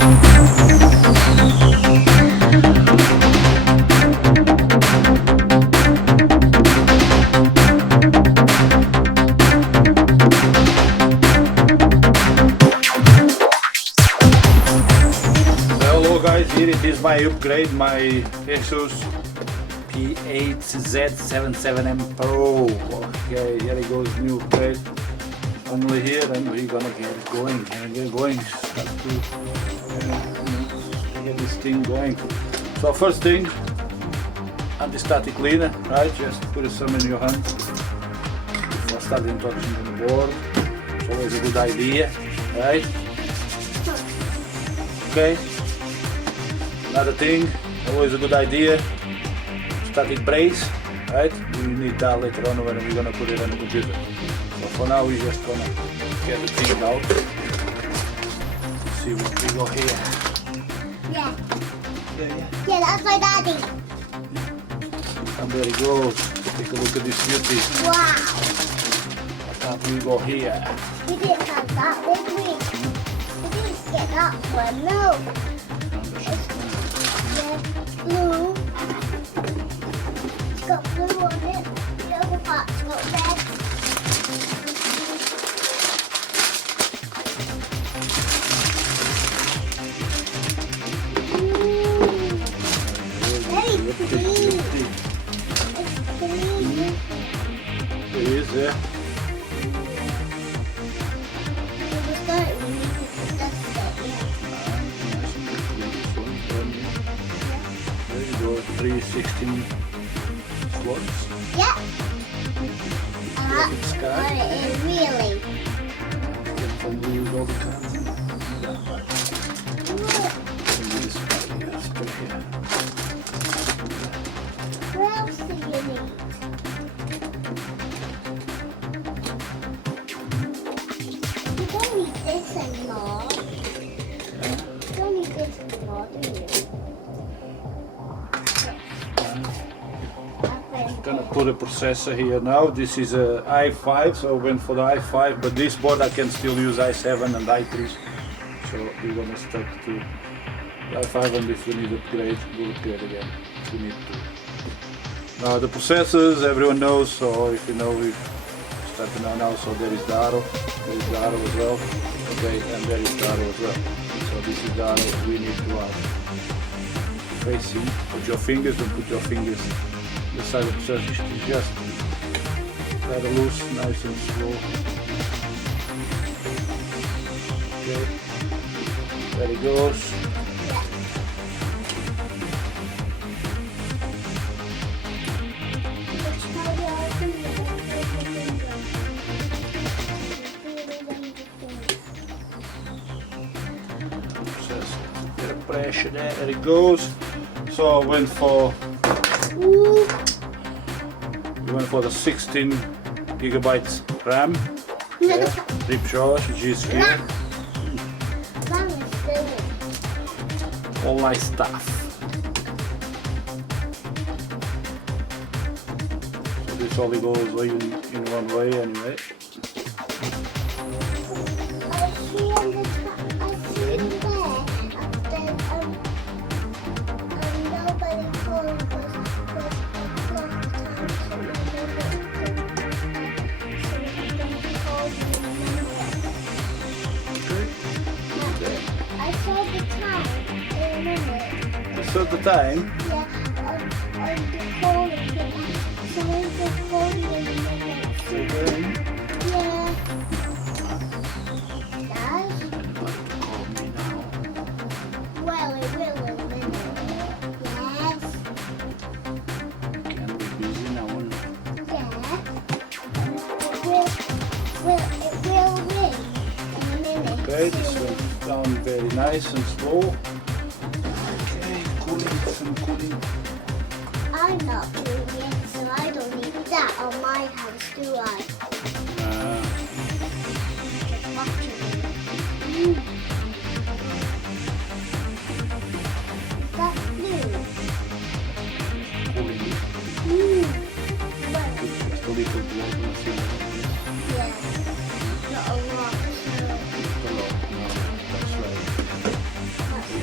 Here it is, my upgrade, my Asus P8Z77-M Pro. Okay, here it goes, new upgrade. Only here, and we're gonna get it going. Start to get this thing going. So first thing, anti-static cleaner, right? Just put some in your hand before starting touching the board. It's always a good idea, right? Okay. Another thing, always a good idea, static brace, right? We need that later on when we're gonna put it on the computer. So for now we're just gonna get the thing out. Let's see what we got here. Yeah. Yeah, that's my daddy. And there it goes. Take a look at this beauty. Wow. What we got here? We didn't have that, did we? We didn't get that one, no. Blue. It's got blue on it. The other part's got red. Very clean. It's clean. It is, yeah. There you go, 316 slots. Yeah. It's got What it is, really. Can we use all the cards? What else do you need? You don't need this anymore. You don't need this anymore, do you? I'm gonna put a processor here now. This is a i5, so I went for the i5, but this board I can still use i7 and i3. So we're gonna stick to the i5, and if we need to upgrade, we'll upgrade again if we need to. Now the processors, everyone knows, so if you know, we start to know now. So there is the arrow, as well. Okay, and there is the arrow as well. So this is the arrow we need to have. Facing, put your fingers and put your fingers the side of the surface is just rather loose, nice and slow. Okay, there it goes. Bit of pressure there it goes. So I went for the 16 gigabytes RAM. Yeah, deep charge, G.SKILL. All nice stuff. So this only goes in one way anyway. So the time? Yeah, on the phone. So the phone in the minutes. Okay. Yeah. Dad? Call me now. Well, it will in a minute. Yes. Can be busy now. Yeah. It will ring in a minute. Okay, this went down very nice and slow. Cooling. I'm not doing it, so I don't need that on my house, do I? That's blue. Cooling. Well, Just a little bit. yeah. Not a lot. A lot. No, that's right.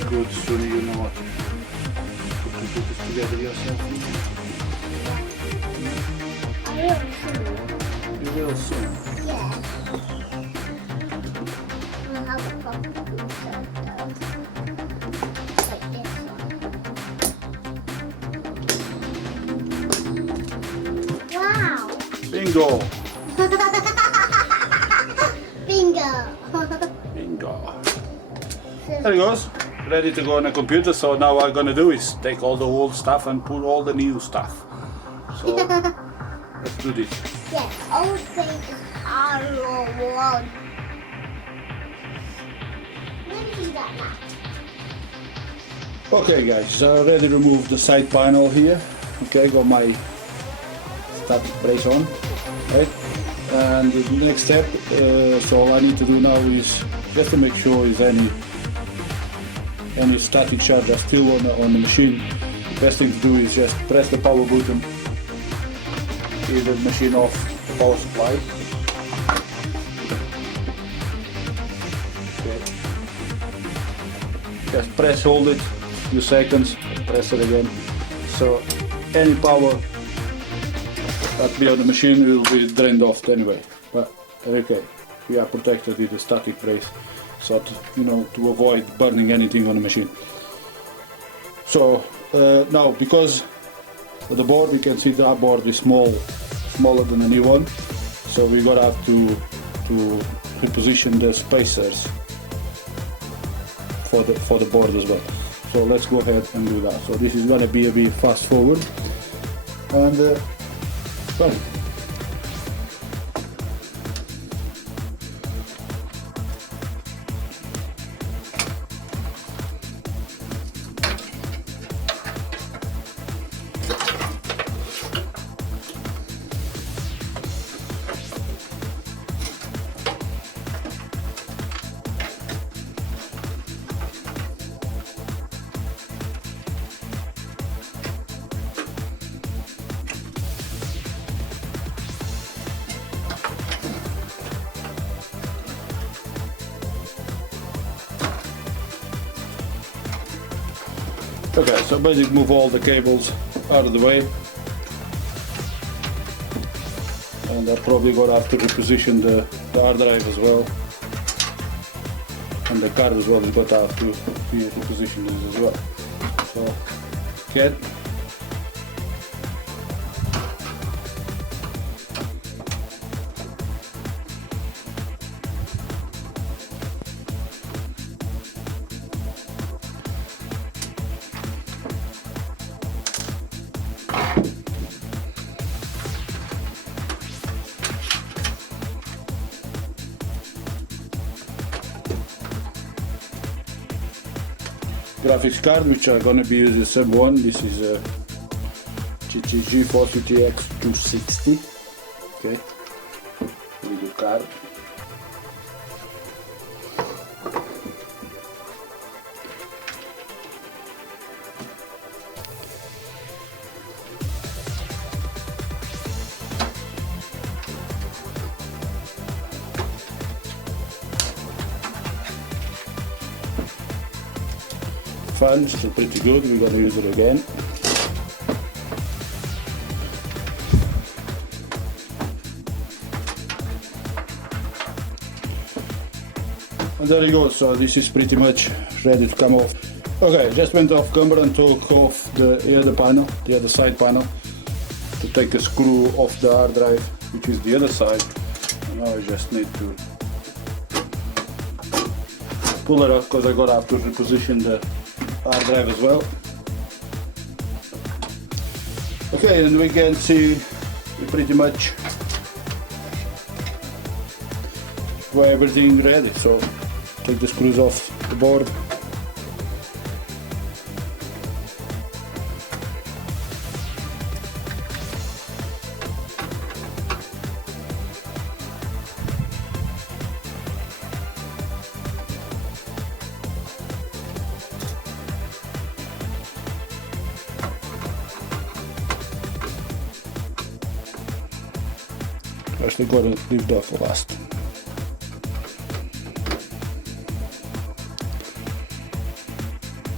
good. Soon you know what. You can put this together yourself. I will soon. You will soon. Yeah. I'll have a proper pizza though. Like this one. Wow. Bingo! Bingo. Bingo. There it goes. Ready to go on a computer. So now what I'm gonna do is take all the old stuff and put all the new stuff. So let's do this. Yes, all things are one. Let me do that now. Okay guys, so I already removed the side panel here. Okay, got my static brace on, right? And the next step, so all I need to do now is just to make sure is any static charge are still on the machine. Best thing to do is just press the power button, keep the machine off the power supply. Okay. Just press, hold it, few seconds, press it again. So any power that be on the machine will be drained off anyway. But okay, we are protected with the static brace, so to avoid burning anything on the machine. So now, because the board, you can see that board is smaller than the new one, so we're gonna have to reposition the spacers for the board as well. So let's go ahead and do that. So this is gonna be a bit fast forward, and well, okay, so basically move all the cables out of the way, and I'm probably going to have to reposition the hard drive as well, and the card as well is going to have to be repositioned as well. So, okay. Graphics card, which are going to be using the same one. This is a GTX 260. Okay, video card. Fan, still pretty good, we're going to use it again. And there you go, so this is pretty much ready to come off. Okay, just went off camera and took off the other side panel, to take a screw off the hard drive, which is the other side. And now I just need to pull it up, because I gotta have to reposition the hard drive as well. Okay, and we can see pretty much where everything ready. So take the screws off the board. Actually got to leave that for last.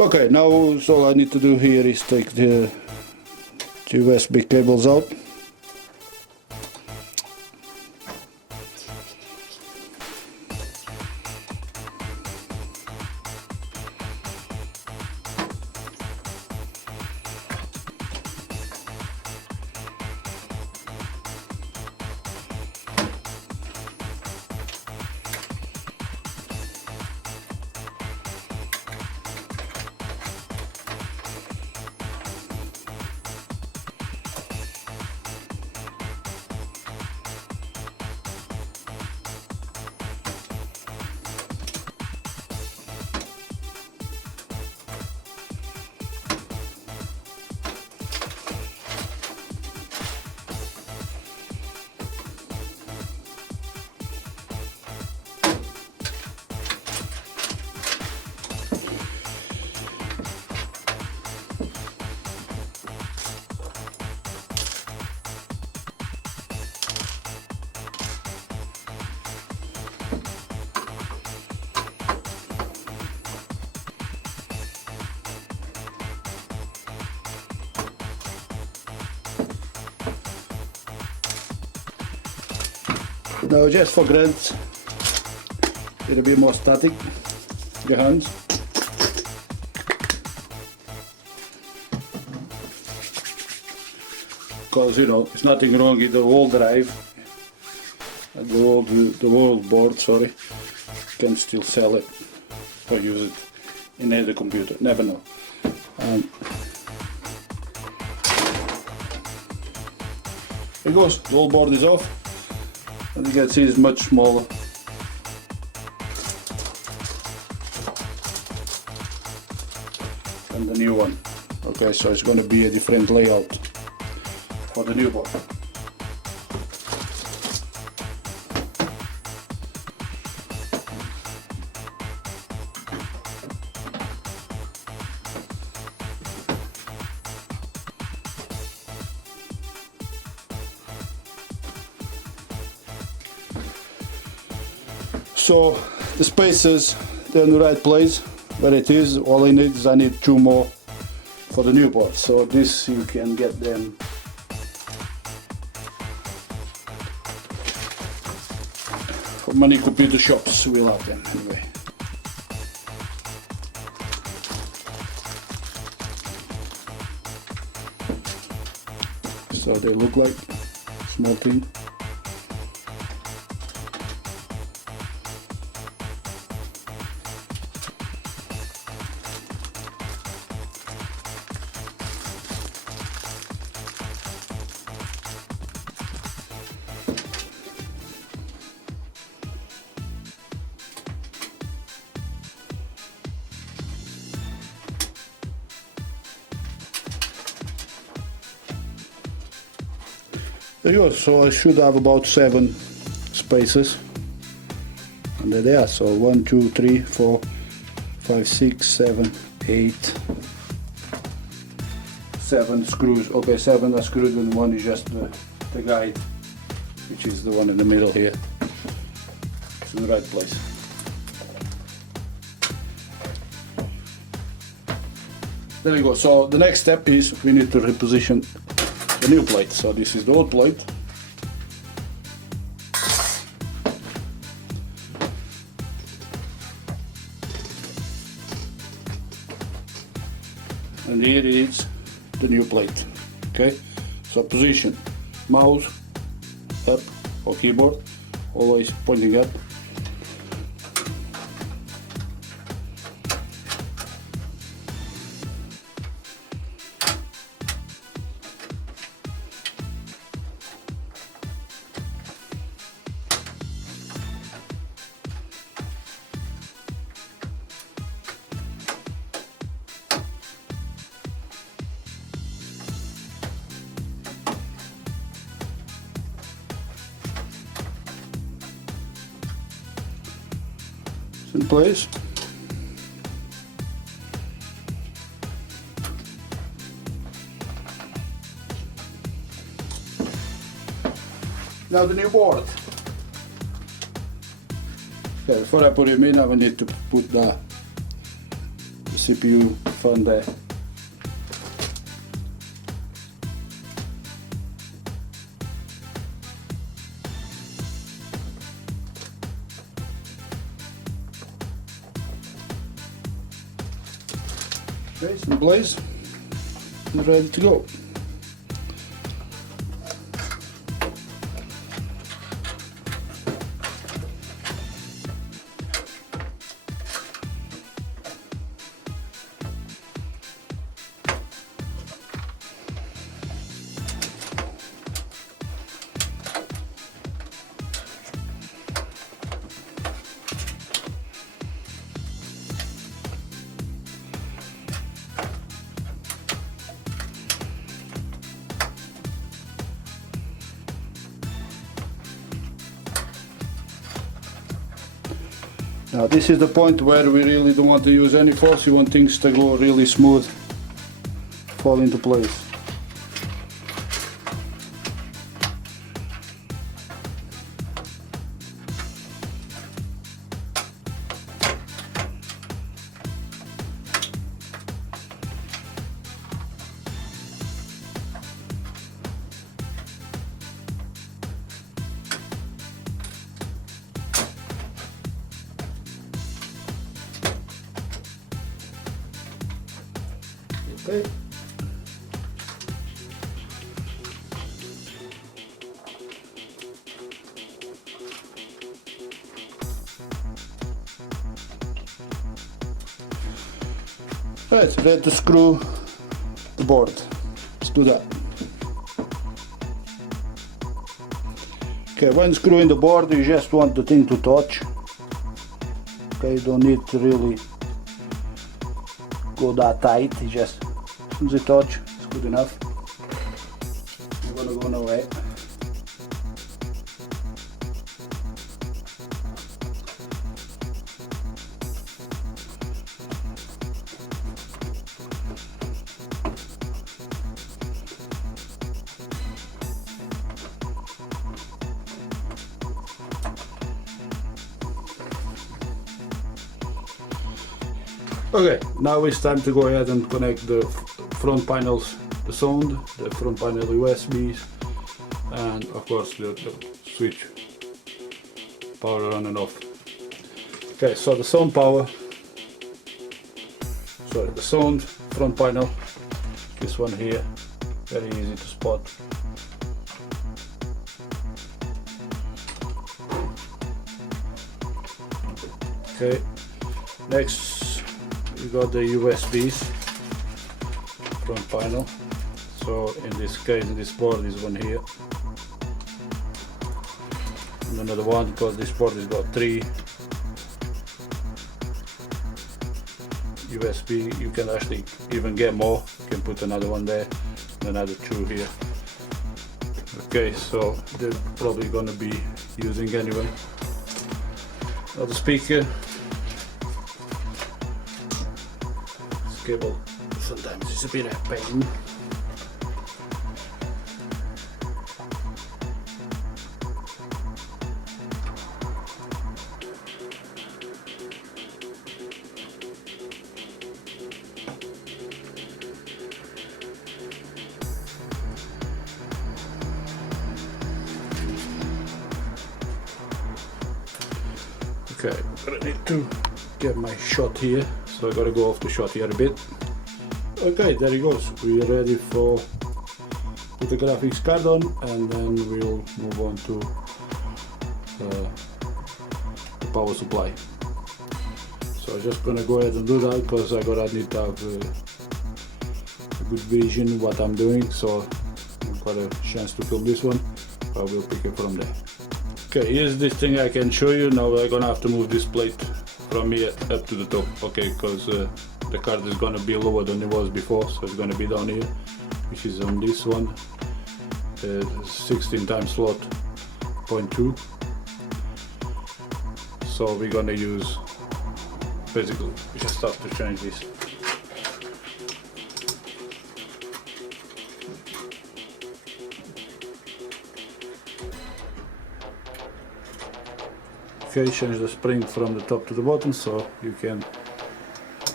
Okay, now all I need to do here is take the USB cables out. Now just for grants, it'll be more static, your hands. Because you know, it's nothing wrong with the old drive, and the old board, sorry, you can still sell it or use it in any computer, never know. Here goes, the old board is off. As you can see, it's much smaller. Than the new one. Okay, so it's going to be a different layout for the new board. So the spacers, they're in the right place where it is. All I need is I need 2 more for the new board. So this you can get them from many computer shops. Will have them anyway. So they look like small thing. There you go, so I should have about 7 spaces, and there they are. So 1, 2, 3, 4, 5, 6, 7, 8, 7 screws. Okay, 7 are screwed and 1 is just the guide, which is the one in the middle here. It's in the right place. There you go, so the next step is we need to reposition the new plate. So this is the old plate. And here is the new plate. Okay, so position, mouse up or keyboard, always pointing up. In place. Now the new board. Okay, before I put him in, I will need to put the CPU fun there. Okay, some blaze, and ready to go. Now this is the point where we really don't want to use any force. You want things to go really smooth, fall into place. Okay. Right, ready to screw the board. Let's do that. Okay, when screwing the board, you just want the thing to touch. Okay, you don't need to really go that tight. You just, as soon as you touch, it's good enough. I'm gonna go nowhere. Okay, now it's time to go ahead and connect the front panels, the sound, the front panel USBs, and of course the switch, power on and off. Okay, so the sound front panel, this one here, very easy to spot. Okay, next we got the USBs front panel. So in this case, this board is one here, and another one, because this board has got 3 USB. You can actually even get more. You can put another one there and another 2 here. Okay, so they're probably gonna be using anyway. Now the speaker. Cable sometimes it's a bit of a pain. Okay, but I need to get my shot here. So I gotta go off the shot here a bit. Okay, there it goes. We're ready for put the graphics card on, and then we'll move on to the power supply. So I'm just gonna go ahead and do that because I need to have a good vision what I'm doing. So I've got a chance to film this one. I will pick it from there. Okay, here's this thing I can show you. Now I'm gonna have to move this plate from here up to the top, okay, because the card is gonna be lower than it was before, so it's gonna be down here, which is on this one, 16 times slot 0.2. So we're gonna use, basically, we just have to change this. Okay, change the spring from the top to the bottom, so you can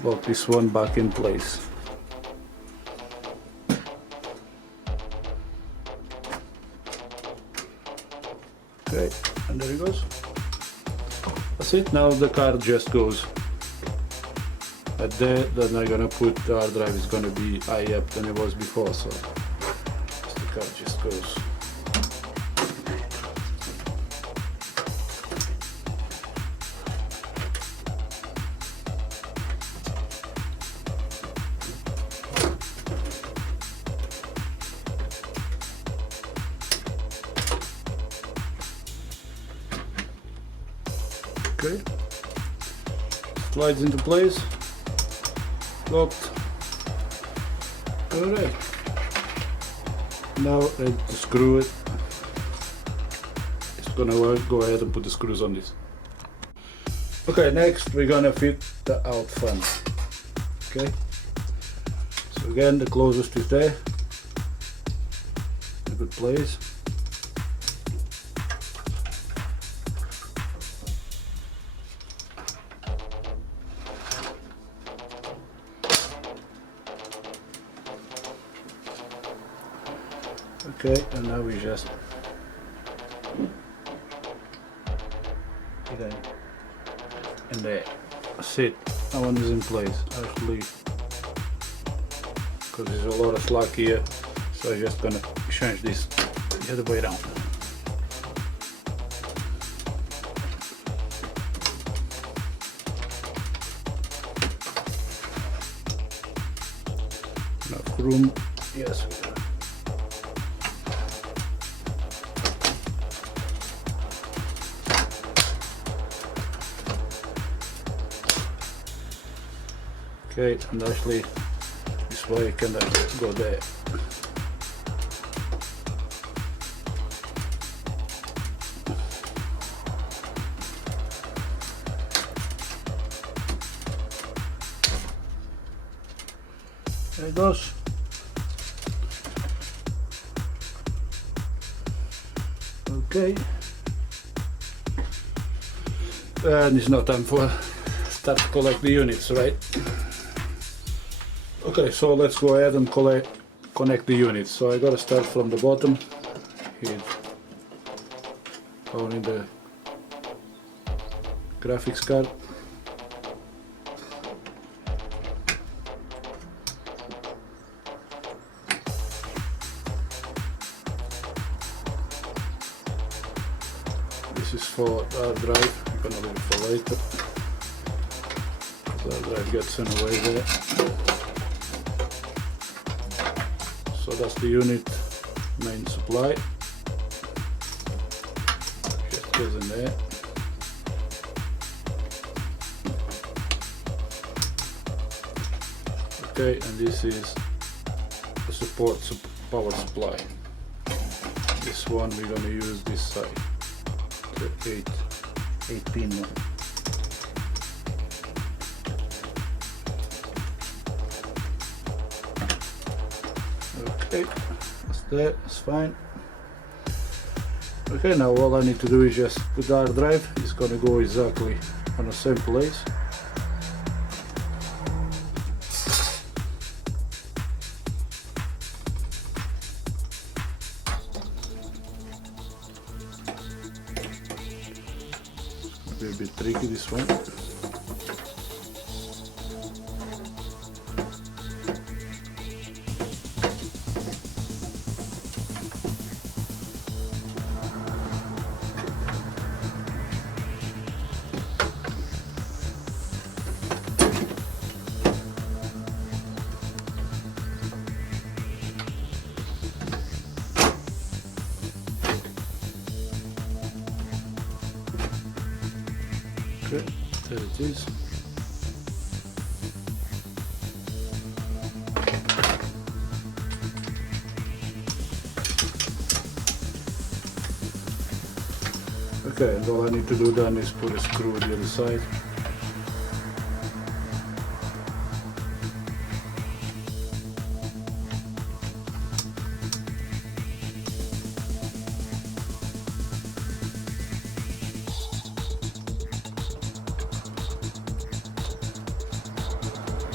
lock this one back in place. Okay, and there it goes. That's it. Now the card just goes at there. Then I'm gonna put the hard drive is gonna be higher up than it was before, so the card just goes. Okay, slides into place, locked. Alright, now ready to screw it. It's gonna work. Go ahead and put the screws on this. Okay, next we're gonna fit the out fan. Okay, so again the closest is there, in a good place. Okay, and now we just get in there. That's it. That one is in place actually, because there's a lot of slack here, so I'm just gonna change this the other way around. Enough room? Yes, we have. Okay, and actually this way I can go there. There it goes. Okay. And it's now time for start to collect the units, right? Okay, so let's go ahead and connect the units. So I gotta start from the bottom here, powering the graphics card. This is for the hard drive. I'm gonna leave it for later. The hard drive gets in the way there. So that's the unit main supply. Just goes in there. Okay, and this is the support power supply. This one we're gonna use this side, the 8 pin one. Okay, that's there, that's fine. Okay, now all I need to do is just put the hard drive. It's gonna go exactly on the same place. Maybe a bit tricky this one. Okay, there it is. Okay, and all I need to do then is put a screw on the other side.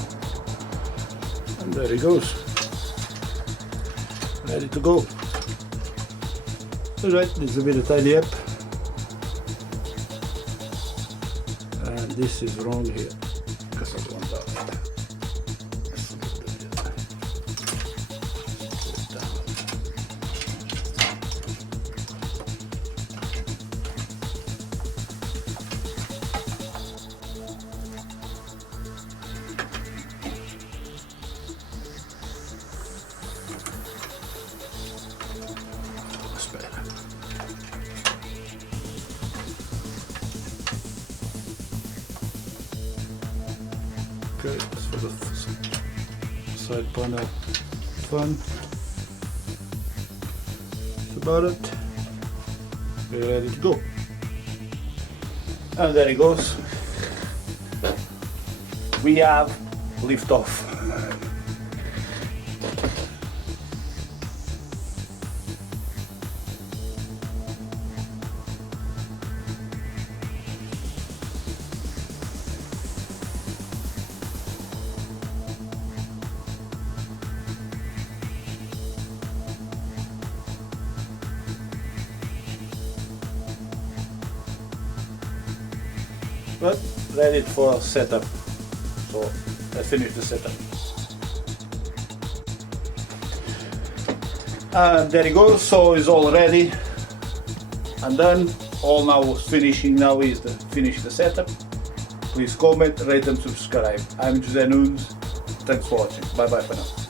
And there he goes. Ready to go. Alright, this is a bit of tidy up. And this is wrong here, because I want that. Okay, that's for the side panel fun. That's about it. We're ready to go. And there it goes. We have lift off. But ready for setup. So let's finish the setup. And there it goes. So it's all ready. And then all now finishing now is to finish the setup. Please comment, rate and subscribe. I'm Jose Nunes. Thanks for watching. Bye bye for now.